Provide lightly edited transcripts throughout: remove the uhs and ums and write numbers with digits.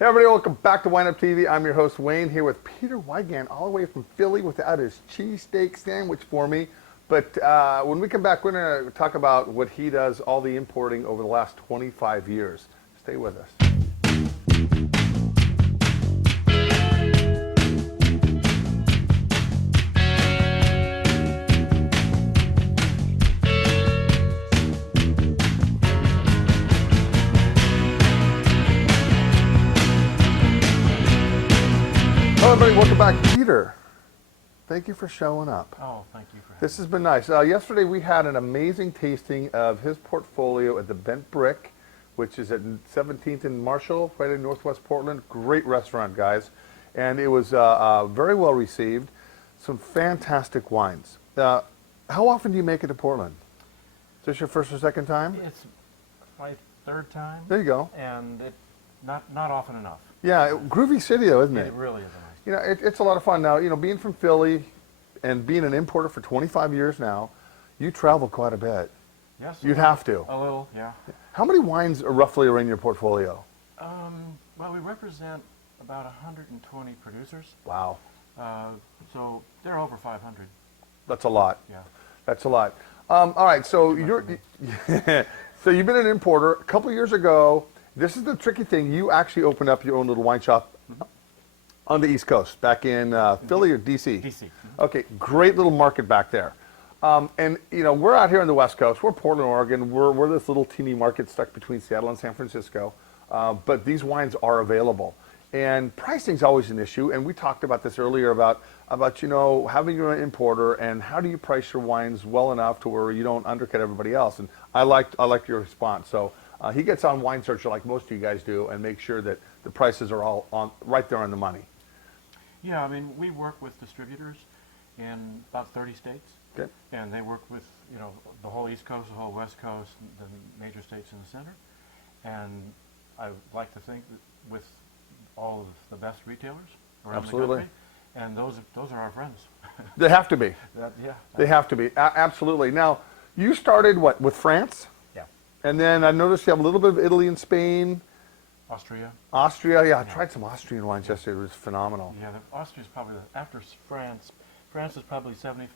Hey everybody, welcome back to WineupTV. I'm your host Wayne here with Peter Weygandt, all the way from Philly without his cheesesteak sandwich for me. But when we come back, we're going to talk about what he does, all the importing over the last 25 years. Stay with us. Hello everybody, welcome back. Peter, thank you for showing up. Oh, thank you for having me. This has been nice. Yesterday we had an amazing tasting of his portfolio at the Bent Brick, which is at 17th and Marshall, right in Northwest Portland. Great restaurant, guys. And it was very well received. Some fantastic wines. How often do you make it to Portland? Is this your first or second time? It's my third time. There you go. And it not often enough. Yeah, groovy city though, isn't it? It really is a nice. You know, it's a lot of fun. Now, you know, being from Philly and being an importer for 25 years now, you travel quite a bit. Yes. You'd have to. A little, yeah. How many wines roughly are in your portfolio? Well, we represent about 120 producers. Wow. So they're over 500. That's a lot. Yeah. That's a lot. All right, so so you've been an importer. A couple years ago, this is the tricky thing. You actually opened up your own little wine shop on the East Coast, back in Philly or DC? DC. Okay, great little market back there. And you know, we're out here on the West Coast. We're Portland, Oregon. We're this little teeny market stuck between Seattle and San Francisco. But these wines are available. And pricing's always an issue. And we talked about this earlier about you know, having your own importer and how do you price your wines well enough to where you don't undercut everybody else. And I liked your response. So he gets on Wine Searcher like most of you guys do and make sure that the prices are all on right there on the money. Yeah, I mean, we work with distributors in about 30 states. Okay. And they work with, you know, the whole East Coast, the whole West Coast, the major states in the center. And I like to think that with all of the best retailers around the country, and those are our friends. They have to be. Yeah. They have to be. Absolutely. Now, you started what, with France? Yeah. And then I noticed you have a little bit of Italy and Spain. Austria, yeah. I tried some Austrian wines yesterday. It was phenomenal. Yeah, Austria's probably, after France is probably 75%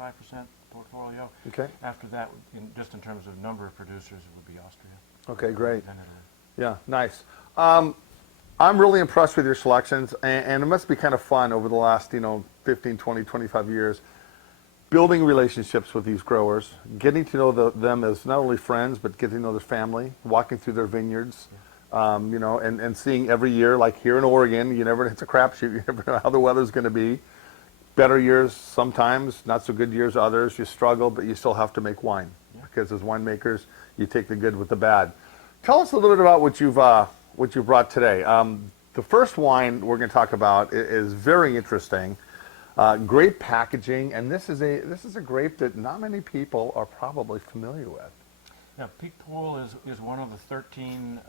portfolio. Okay. After that, just in terms of number of producers, it would be Austria. Okay, great. Then Italy. Yeah, nice. I'm really impressed with your selections, and it must be kind of fun over the last, you know, 15, 20, 25 years, building relationships with these growers, getting to know them as not only friends, but getting to know their family, walking through their vineyards. Yeah. You know, and seeing every year, like here in Oregon, it's a crapshoot. You never know how the weather's going to be. Better years sometimes, not so good years others. You struggle, but you still have to make wine. Yeah. Because as winemakers, you take the good with the bad. Tell us a little bit about what you've brought today. The first wine we're going to talk about is very interesting. Great packaging, and this is a grape that not many people are probably familiar with. Yeah, Picpoul is one of the 13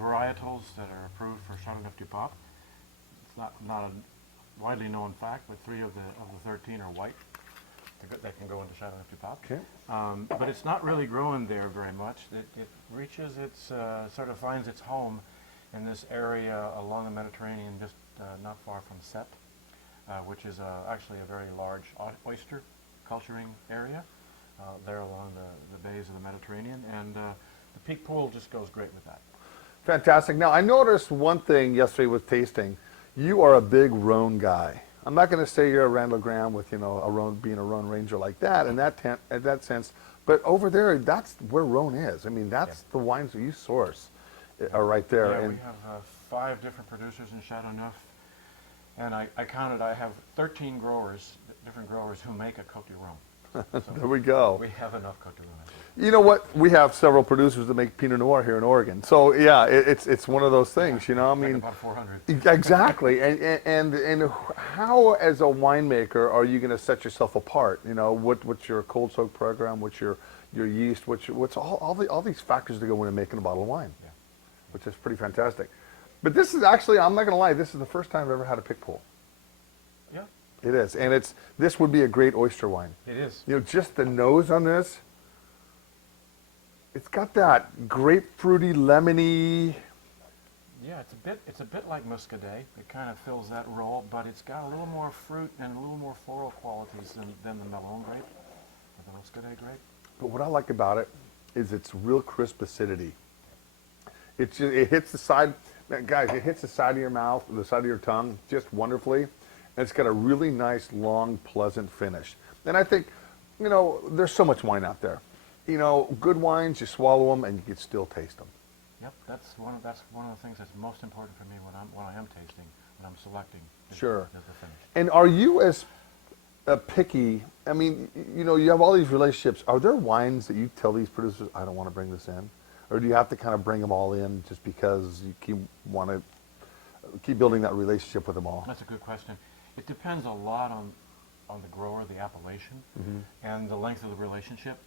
varietals that are approved for Chardonnay du Pape. It's not a widely known fact, but 3 of the 13 are white. They can go into Chardonnay du Pape. Okay. But it's not really growing there very much. It reaches sort of finds its home in this area along the Mediterranean, just not far from Sète, which is actually a very large oyster culturing area. There along the bays of the Mediterranean, and the Picpoul just goes great with that. Fantastic. Now, I noticed one thing yesterday with tasting. You are a big Rhone guy. I'm not going to say you're a Randall Graham with, you know, being a Rhone Ranger like that in that sense, but over there, that's where Rhone is. I mean, that's the wines that you source are right there. Yeah, we have 5 different producers in Châteauneuf, and I counted. I have 13 different growers who make a Côte du Rhône. So there we go. We have enough Côte du Rhône. You know what? We have several producers that make Pinot Noir here in Oregon. So yeah, it's one of those things. You know, I mean, about 400. Exactly. And how, as a winemaker, are you going to set yourself apart? You know, what's your cold soak program? What's your yeast? What's all these factors that go into making a bottle of wine? Yeah. Which is pretty fantastic. But this is actually, I'm not going to lie, this is the first time I've ever had a Picpoul. Yeah. It is, and this would be a great oyster wine. It is. You know, just the nose on this. It's got that grapefruity, lemony, Yeah, it's a bit like Muscadet. It kind of fills that role, but it's got a little more fruit and a little more floral qualities than the Melon grape, or the Muscadet grape. But what I like about it is its real crisp acidity. It hits the side, guys. It hits the side of your mouth, the side of your tongue, just wonderfully, and it's got a really nice, long, pleasant finish. And I think, there's so much wine out there. Good wines, you swallow them and you can still taste them. Yep, that's one of the things that's most important for me when I am tasting, when I'm selecting. Sure. Is the finish. And are you as picky? I mean, you have all these relationships. Are there wines that you tell these producers, I don't want to bring this in? Or do you have to kind of bring them all in just because you want to keep building that relationship with them all? That's a good question. It depends a lot on the grower, the appellation, and the length of the relationship.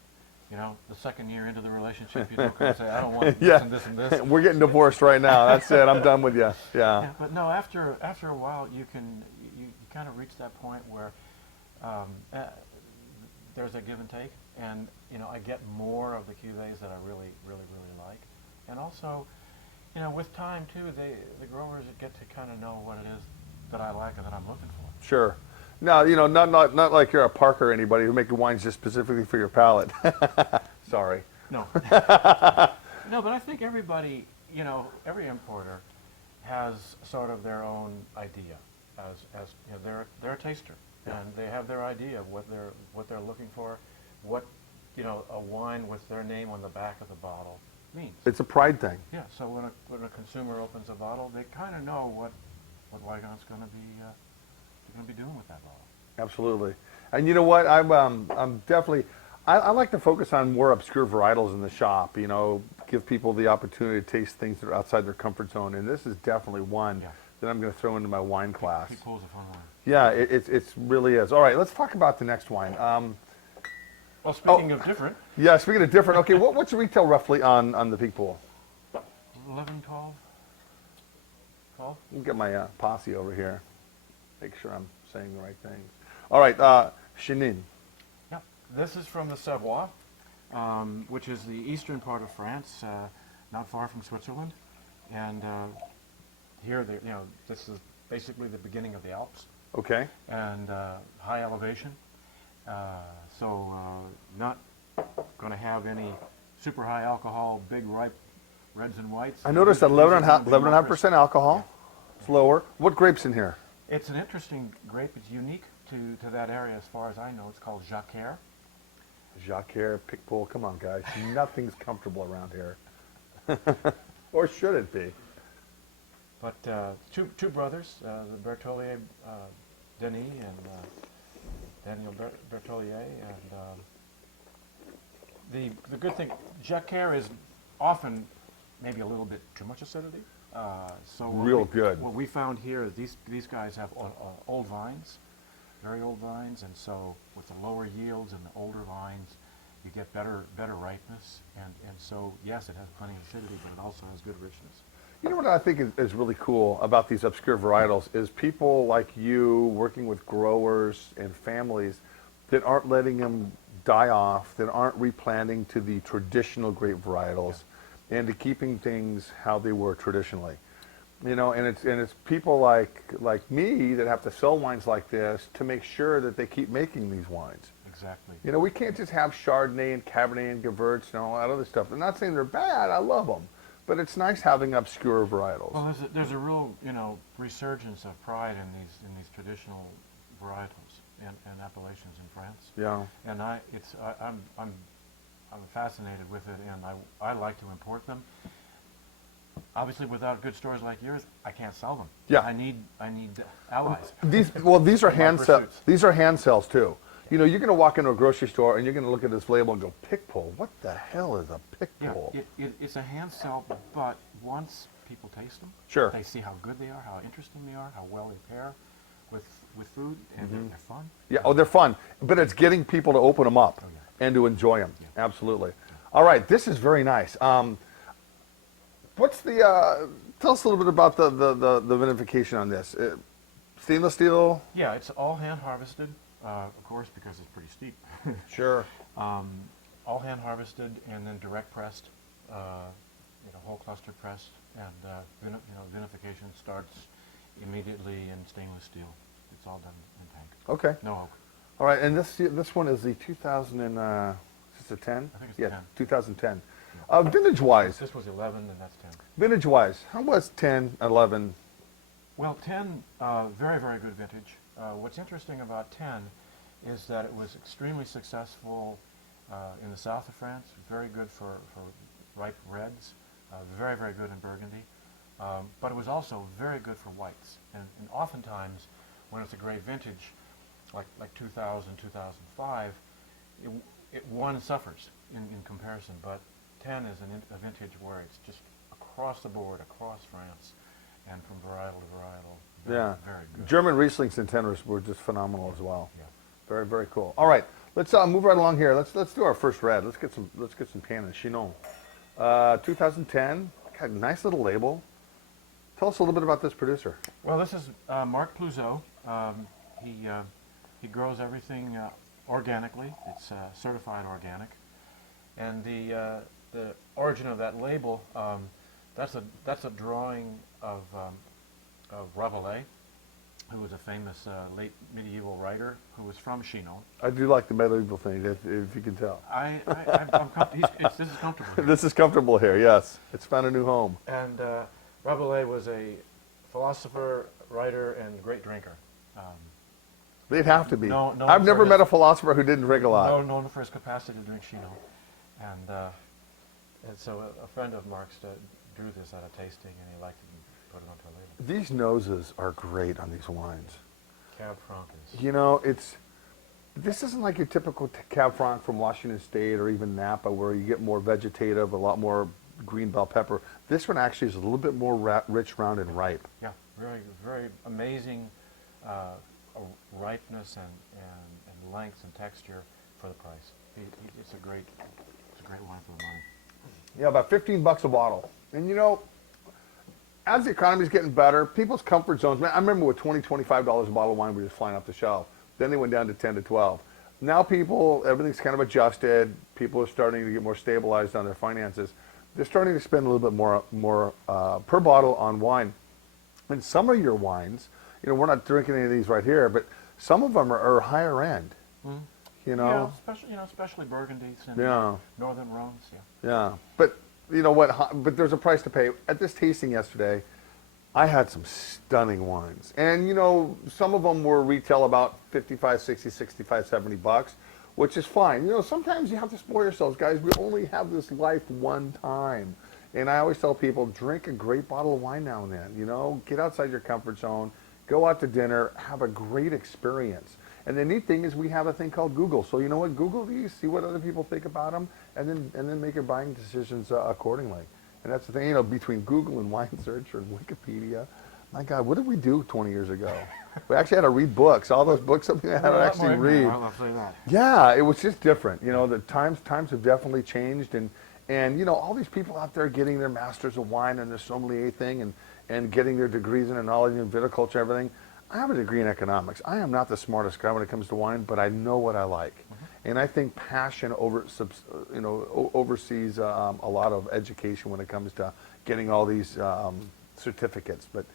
The second year into the relationship, you don't kind of say, I don't want this and this and this. We're getting divorced right now. That's it. I'm done with you. Yeah. But no, after a while, you kind of reach that point where there's a give and take, and I get more of the cuvées that I really, really, really like, and also, with time too, the growers get to kind of know what it is that I like and that I'm looking for. Sure. No, not like you're a Parker or anybody who make the wines just specifically for your palate. Sorry. No. No, but I think everybody, every importer has sort of their own idea as they're a taster, and they have their idea of what they're looking for, what a wine with their name on the back of the bottle means. It's a pride thing. Yeah. So when a consumer opens a bottle, they kind of know what Weygandt's going to be doing with that bottle. Absolutely. And you know what? I'm definitely. I like to focus on more obscure varietals in the shop. Give people the opportunity to taste things that are outside their comfort zone. And this is definitely one that I'm going to throw into my wine class. Picpoul's a fun one. Yeah, it really is. All right, let's talk about the next wine. Well, speaking of different. Yeah, speaking of different. Okay, what's the retail roughly on the Picpoul? 11, 12. 12? Let me get my posse over here. Make sure I'm saying the right things. All right, Chenin. Yeah, this is from the Savoie, which is the eastern part of France, not far from Switzerland, and here, this is basically the beginning of the Alps. Okay. And high elevation, so not going to have any super high alcohol, big ripe reds and whites. I noticed that 11.5% alcohol. Yeah. It's lower. What grape's in here? It's an interesting grape. It's unique to that area as far as I know. It's called Jacquère. Jacquère, Picpoul. Come on, guys. Nothing's comfortable around here. Or should it be? But two brothers, the Bertollier, Denis and Daniel Bertollier, and the good thing, Jacquère is often maybe a little bit too much acidity. So good. What we found here is these guys have old vines, very old vines, and so with the lower yields and the older vines, you get better ripeness, and so yes, it has plenty of acidity, but it also has good richness. You know what I think is really cool about these obscure varietals is people like you working with growers and families that aren't letting them die off, that aren't replanting to the traditional grape varietals, and to keeping things how they were traditionally. And it's people like me that have to sell wines like this to make sure that they keep making these wines. Exactly. We can't just have Chardonnay and Cabernet and Gewurz and all that other stuff. I'm not saying they're bad. I love them. But it's nice having obscure varietals. Well, there's a real resurgence of pride in these traditional varietals and appellations in France. Yeah. And I'm fascinated with it, and I like to import them. Obviously, without good stores like yours, I can't sell them. Yeah. I need allies. These are hand sales. These are hand sales too. You're going to walk into a grocery store and you're going to look at this label and go, Picpoul? What the hell is a Picpoul? Yeah, it's a hand sell, but once people taste them, sure, they see how good they are, how interesting they are, how well they pair with food, and they're fun. Yeah, they're fun, but it's getting people to open them up and to enjoy them. Yeah. Absolutely. All right, this is very nice. What's the? Tell us a little bit about the vinification on this. Stainless steel. Yeah, it's all hand harvested. Of course, because it's pretty steep. Sure. All hand harvested and then direct pressed, whole cluster pressed and vinification starts immediately in stainless steel. It's all done in tank. Okay. No oak. All right, and this one is the 2000 and, is this a 10? I think it's yeah, 10. 2010. Vintage-wise, This was 11, and that's 10. vintage-wise, how was 10, 11? Well, 10, very, very good vintage. What's interesting about 10 is that it was extremely successful in the south of France, very good for ripe reds, very, very good in Burgundy, but it was also very good for whites. And oftentimes, when it's a great vintage, like 2000, 2005, one suffers in comparison, but 10 is a vintage where it's just across the board, across France, and from varietal to varietal. Yeah. Very good. German Rieslings and Tenors were just phenomenal as well. Yeah. Very, very cool. All right, let's move right along here. Let's do our first red. Let's get some Tannin Chinon. 2010. Got a nice little label. Tell us a little bit about this producer. Well, this is Marc Plouzot. He grows everything organically. It's certified organic, and the origin of that label, that's a drawing of Rabelais, who was a famous late medieval writer who was from Chinon. I do like the medieval thing, if you can tell. I'm this is comfortable here. This is comfortable here, yes. It's found a new home. And Rabelais was a philosopher, writer, and great drinker. They'd have to be. No, I've never met a philosopher who didn't drink a lot. Known for his capacity to drink Chinon. And so a friend of Mark's drew this at a tasting, and he liked it and put it onto a label. These noses are great on these wines. Cab Franc is. You know, this isn't like your typical Cab Franc from Washington State or even Napa, where you get more vegetative, a lot more green bell pepper. This one actually is a little bit more rich, round, and ripe. Yeah, very, very amazing ripeness and length and texture for the price. It's a great wine for the money. Yeah, about 15 bucks a bottle. And you know, as the economy's getting better, people's comfort zones, man, I remember with $20, $25 a bottle of wine were just flying off the shelf. Then they went down to 10 to 12. Now everything's kind of adjusted. People are starting to get more stabilized on their finances. They're starting to spend a little bit more per bottle on wine. And some of your wines, you know, we're not drinking any of these right here, but some of them are higher end. Mm. You know, yeah, especially Burgundies and Northern Rhones. Yeah. Yeah, but you know what? But there's a price to pay. At this tasting yesterday, I had some stunning wines, and you know, some of them were retail about 55, 60, 65, 70 bucks, which is fine. You know, sometimes you have to spoil yourselves, guys. We only have this life one time, and I always tell people, drink a great bottle of wine now and then. You know, get outside your comfort zone, go out to dinner, have a great experience. And the neat thing is we have a thing called Google. So you know what? Google these, see what other people think about them, and then make your buying decisions accordingly. And that's the thing, you know, between Google and Wine Search and Wikipedia. My God, what did we do 20 years ago? We actually had to read books. All those books that we had to actually read. I'll say that. Yeah, it was just different. You know, the times have definitely changed, and you know, all these people out there getting their masters of wine and their sommelier thing, and getting their degrees in enology and viticulture and everything. I have a degree in economics. I am not the smartest guy when it comes to wine, but I know what I like. Mm-hmm. And I think passion oversees a lot of education when it comes to getting all these certificates. But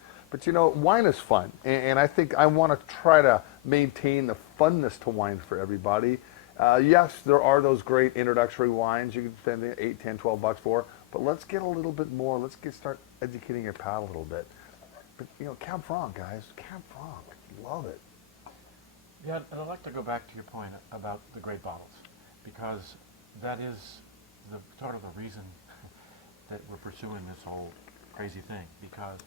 you know, wine is fun. And I think I want to try to maintain the funness to wine for everybody. Yes, there are those great introductory wines you can spend 8, 10, 12 bucks for, but let's get a little bit more. Let's start educating your palate a little bit. But, you know, Cab Franc, guys. Cab Franc. Love it. Yeah, and I'd like to go back to your point about the great bottles, because that is the sort of the reason that we're pursuing this whole crazy thing. Because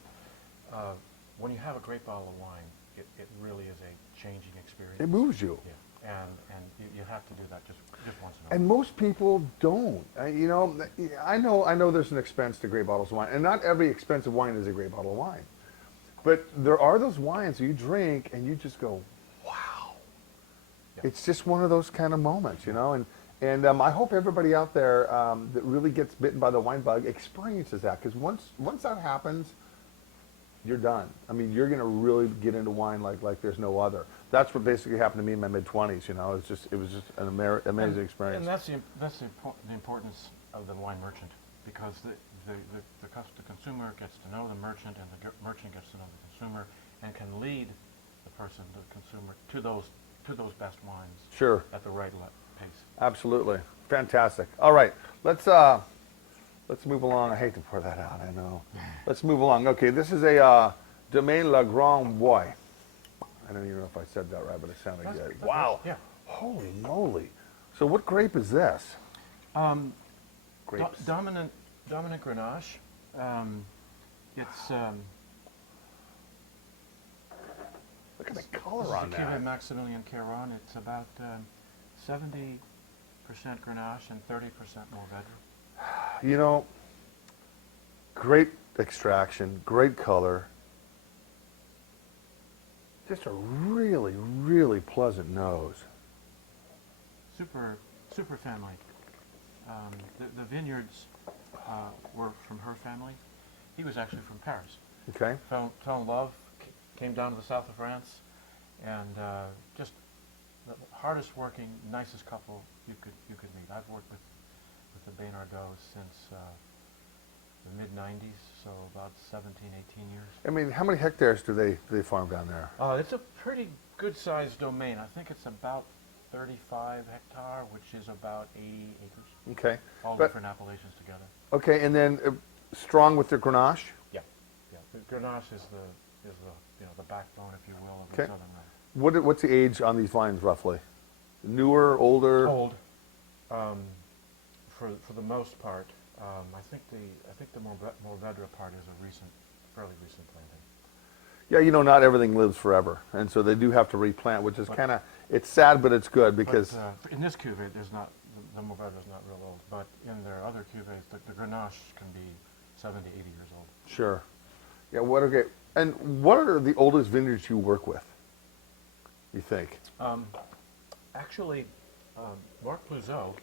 when you have a great bottle of wine, it really is a changing experience. It moves you. Yeah, and you have to do that just once in a while. And most people don't. You know, I know there's an expense to great bottles of wine, and not every expensive wine is a great bottle of wine. But there are those wines you drink and you just go, wow. Yeah. It's just one of those kind of moments, you know. And I hope everybody out there that really gets bitten by the wine bug experiences that, because once that happens, you're done. I mean, you're going to really get into wine like there's no other. That's what basically happened to me in my mid-20s. You know, it was just an amazing experience. And that's the importance of the wine merchant, because the consumer gets to know the merchant, and the merchant gets to know the consumer, and can lead the person, the consumer, to those best wines. Sure. At the right pace. Absolutely. Fantastic. All right. Let's move along. I hate to pour that out, I know. Let's move along. Okay, this is a Domaine La Grande Bois. I don't even know if I said that right, but it sounded good. Wow. Yeah. Holy moly. So what grape is this? Grapes. Dominant Grenache. It's Look at the color on the Cuvée that. Maximilien Caron. It's about 70% Grenache and 30% Mourvèdre. You know, great extraction, great color. Just a really, really pleasant nose. Super family. The vineyards were from her family. He was actually from Paris. Okay. Fell in love, came down to the south of France, and just the hardest working, nicest couple you could meet. I've worked with the Baynardeaux since the mid-90s, so about 17, 18 years. I mean, how many hectares do they farm down there? It's a pretty good-sized domain. I think it's about 35 hectare, which is about 80 acres. Okay. All But- different appellations together. Okay, and then strong with the Grenache? Yeah. The Grenache is the backbone, if you will, of the Okay. southern rye. What's the age on these vines roughly? Newer, older? Old, for the most part. I think the Mourvèdre part is a fairly recent planting. Yeah, you know, not everything lives forever, and so they do have to replant, which is kind of, it's sad, but it's good because. But, in this cuvée, there's not the Mourvèdre is not real old, but in their other cuvées, the Grenache can be 70, 80 years old. Sure. Yeah. And what are the oldest vineyards you work with? You think? Actually, Marc Plouzot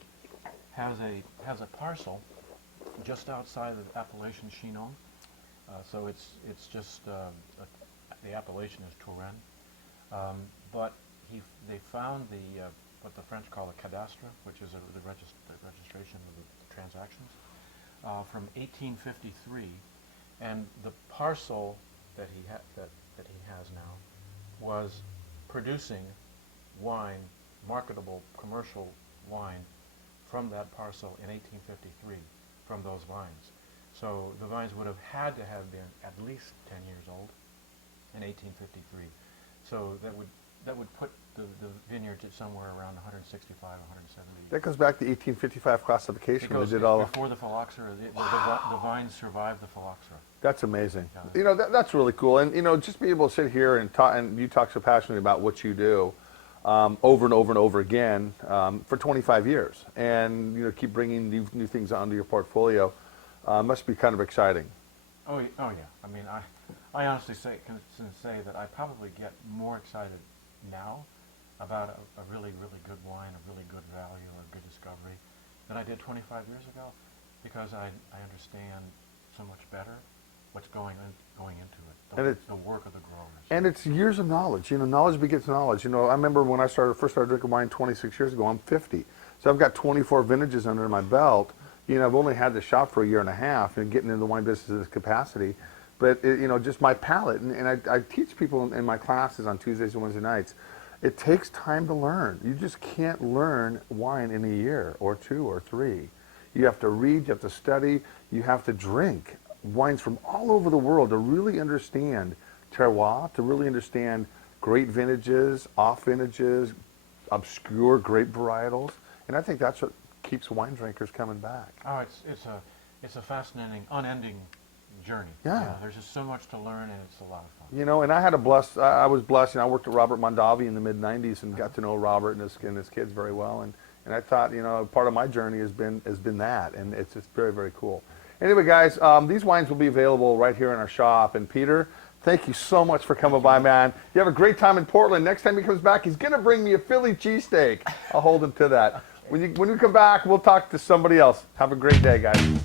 has a parcel just outside of Appellation Chinon. So it's just the appellation is Touraine, but they found what the French call a cadastre, which is the registration of the transactions, from 1853, and the parcel that he has now was producing wine, marketable commercial wine, from that parcel in 1853 from those vines. So the vines would have had to have been at least 10 years old in 1853. So that would put the vineyards at somewhere around 165, 170. That goes back to 1855 classification. It goes they did all before the phylloxera. The vines survived the phylloxera. That's amazing. Yeah. You know, that's really cool. And, you know, just be able to sit here and talk, and you talk so passionately about what you do over and over and over again for 25 years. And, you know, keep bringing new things onto your portfolio must be kind of exciting. Oh yeah. I mean, I honestly can say that I probably get more excited now about a really, really good wine, a really good value, or a good discovery than I did 25 years ago, because I understand so much better what's going into it, the work of the growers. And it's years of knowledge. You know, knowledge begets knowledge. You know, I remember when I first started drinking wine 26 years ago, I'm 50. So I've got 24 vintages under my belt. You know, I've only had the shop for a year and a half and getting into the wine business in this capacity. But, you know, just my palate. And I teach people in my classes on Tuesdays and Wednesday nights, it takes time to learn. You just can't learn wine in a year or 2 or 3. You have to read, you have to study, you have to drink wines from all over the world to really understand terroir, to really understand great vintages, off vintages, obscure grape varietals. And I think that's what keeps wine drinkers coming back. Oh, it's a fascinating, unending journey. Yeah. There's just so much to learn, and it's a lot of fun. You know, and I was blessed, and I worked at Robert Mondavi in the mid-90s and got to know Robert and his kids very well. And I thought, you know, part of my journey has been that, and it's just very, very cool. Anyway, guys, these wines will be available right here in our shop. And Peter, thank you so much for coming by, man. You have a great time in Portland. Next time he comes back, he's going to bring me a Philly cheesesteak. I'll hold him to that. When we come back, we'll talk to somebody else. Have a great day, guys.